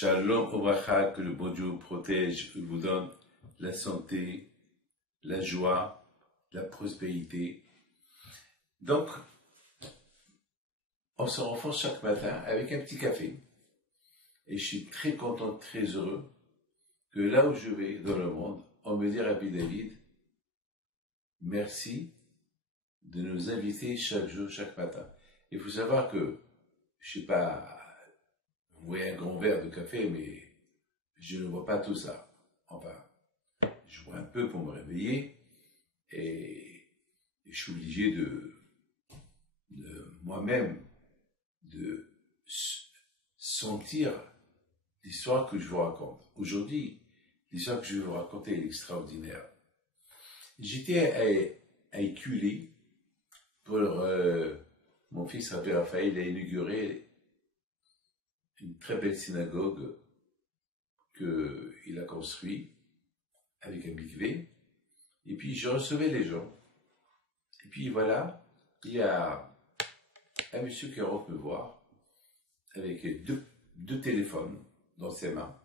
Shalom Obracha, que le bon Dieu vous protège et vous donne la santé, la joie, la prospérité. Donc, on se renforce chaque matin avec un petit café. Et je suis très content, très heureux que là où je vais dans le monde, on me dit Rabbi David, merci de nous inviter chaque jour, chaque matin. Il faut savoir que, je sais pas, vous voyez un grand verre de café, mais je ne vois pas tout ça. Enfin, je bois un peu pour me réveiller et je suis obligé de moi-même de sentir l'histoire que je vous raconte. Aujourd'hui, l'histoire que je vais vous raconter est extraordinaire. J'étais à Écully pour mon fils Rabbi Raphaël a inauguré une très belle synagogue qu'il a construite avec un mikvé. Et puis je recevais les gens. Et puis voilà, il y a un monsieur qui rentre me voir avec deux téléphones dans ses mains.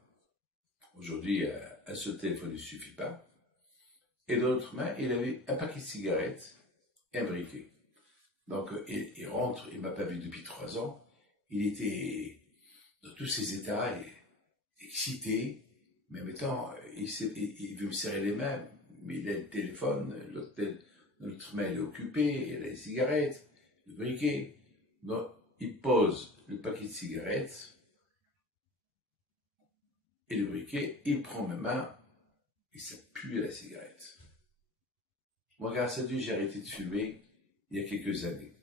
Aujourd'hui, un seul téléphone ne suffit pas. Et dans l'autre main, il avait un paquet de cigarettes et un briquet. Donc il rentre, il ne m'a pas vu depuis 3 ans. Il était dans tous ses états, excité, mais en même temps, il veut me serrer les mains, mais il a le téléphone, l'autre main il est occupé, il a les cigarettes, le briquet. Donc, il pose le paquet de cigarettes et le briquet, il prend mes mains et ça pue la cigarette. Moi, grâce à Dieu, j'ai arrêté de fumer il y a quelques années,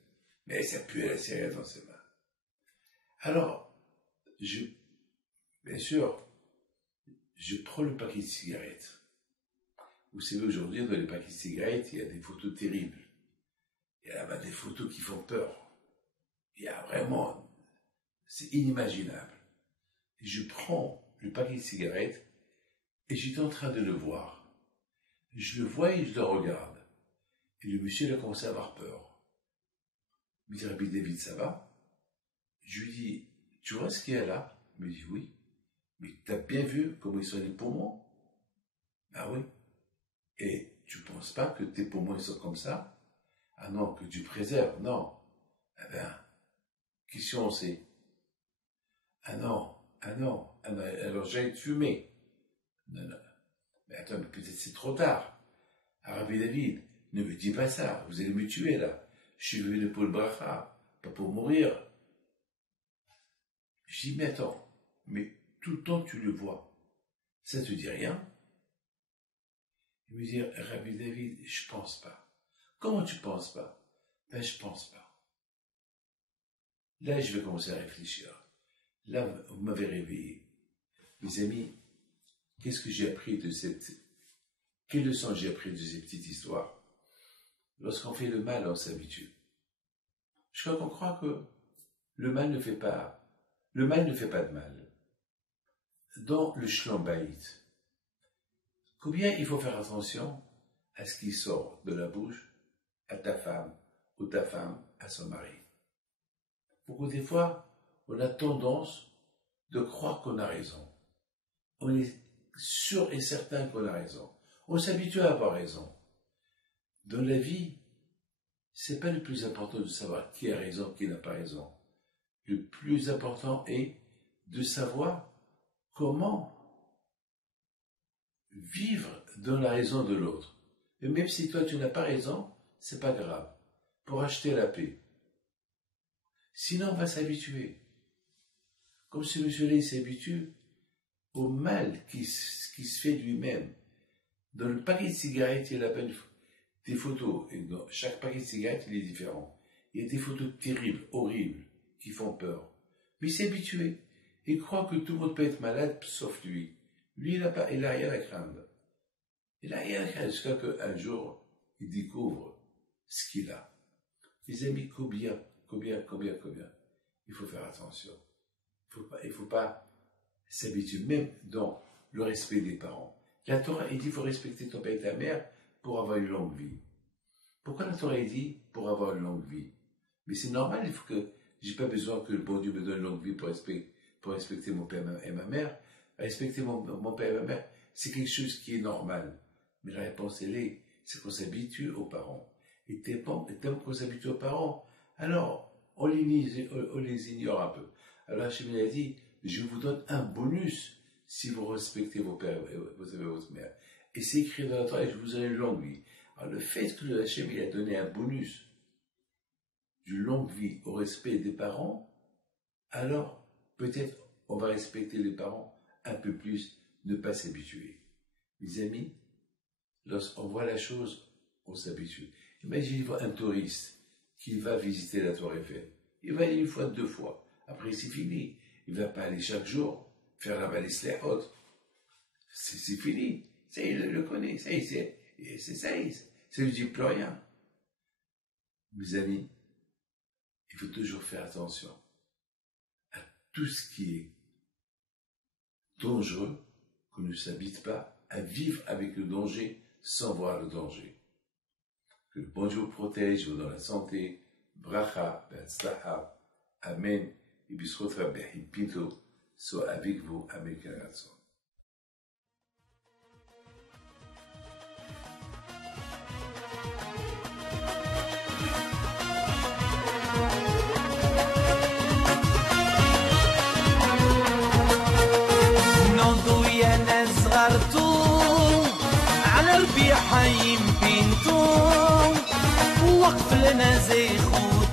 mais ça pue la cigarette dans ses mains. Alors, bien sûr, je prends le paquet de cigarettes. Vous savez, aujourd'hui, dans les paquets de cigarettes, il y a des photos terribles. Il y a là-bas des photos qui font peur. Il y a vraiment, c'est inimaginable. Et je prends le paquet de cigarettes et j'étais en train de le voir. Je le vois et je le regarde. Et le monsieur il a commencé à avoir peur. Il me dit, Rabbi David, ça va? Je lui dis, tu vois ce qu'il y a là? Il me dit, oui. Mais t'as bien vu comment ils sont les poumons? Ah oui. Et tu penses pas que tes poumons ils sont comme ça? Ah non, que tu préserves, non. Eh bien, qu'est-ce qu'on sait? Ah non, alors j'allais te fumer. Non, non. Mais attends, mais peut-être c'est trop tard. Ah, Rabbi David, ne me dis pas ça, vous allez me tuer là. Je suis venu pour le bracha, pas pour mourir. Je dis, mais attends, mais tout le temps tu le vois, ça te dit rien? Il me dit, Rabbi David, je pense pas. Comment tu penses pas? Ben, je pense pas. Là, je vais commencer à réfléchir. Là, vous m'avez réveillé. Mes amis, qu'est-ce que j'ai appris de quelle leçon j'ai appris de cette petite histoire? Lorsqu'on fait le mal, on s'habitue. Je crois qu'on croit que le mal ne fait pas de mal. Dans le Shlom Bayit, combien il faut faire attention à ce qui sort de la bouche à ta femme ou ta femme à son mari. Beaucoup des fois, on a tendance de croire qu'on a raison. On est sûr et certain qu'on a raison. On s'habitue à avoir raison. Dans la vie, c'est pas le plus important de savoir qui a raison, qui n'a pas raison. Le plus important est de savoir comment vivre dans la raison de l'autre. Et même si toi tu n'as pas raison, c'est pas grave. Pour acheter la paix. Sinon, on va s'habituer. Comme ce monsieur-là, il s'habitue au mal qui se fait lui-même. Dans le paquet de cigarettes, il y a des photos. Et dans chaque paquet de cigarettes, il est différent. Il y a des photos terribles, horribles, qui font peur. Mais il s'est habitué. Il croit que tout le monde peut être malade, sauf lui. Lui, il a rien à craindre. Il a rien à craindre jusqu'à qu'un jour, il découvre ce qu'il a. Les amis, combien? Il faut faire attention. Il faut pas s'habituer, même dans le respect des parents. La Torah, il dit, il faut respecter ton père et ta mère pour avoir une longue vie. Pourquoi la Torah, il dit, pour avoir une longue vie? Mais c'est normal, j'ai pas besoin que le bon Dieu me donne une longue vie pour pour respecter mon père et ma mère. Respecter mon père et ma mère, c'est quelque chose qui est normal. Mais la réponse, c'est qu'on s'habitue aux parents. Et tant qu'on s'habitue aux parents, alors on les ignore un peu. Alors Hachem a dit, je vous donne un bonus si vous respectez vos pères et votre mère. Et c'est écrit dans la Torah, je vous donne une longue vie. Alors le fait que Hachem a donné un bonus d'une longue vie au respect des parents, alors peut-être on va respecter les parents un peu plus, ne pas s'habituer. Mes amis, lorsqu'on voit la chose, on s'habitue. Imaginez un touriste qui va visiter la Tour Eiffel. Il va aller une fois, 2 fois. Après, c'est fini. Il ne va pas aller chaque jour faire la balise haute. C'est fini. Ça, il le connaît. Ça, ne lui dit plus rien. Mes amis, il faut toujours faire attention à tout ce qui est dangereux, qu'on ne s'habite pas à vivre avec le danger sans voir le danger. Que le bon Dieu vous protège, vous donne la santé, bracha, be'atzlaha, amen, et bisrot rabbi pinto, soit avec vous, avec un garçon. على ربيع حيم بنتو وقف لنا زي خوت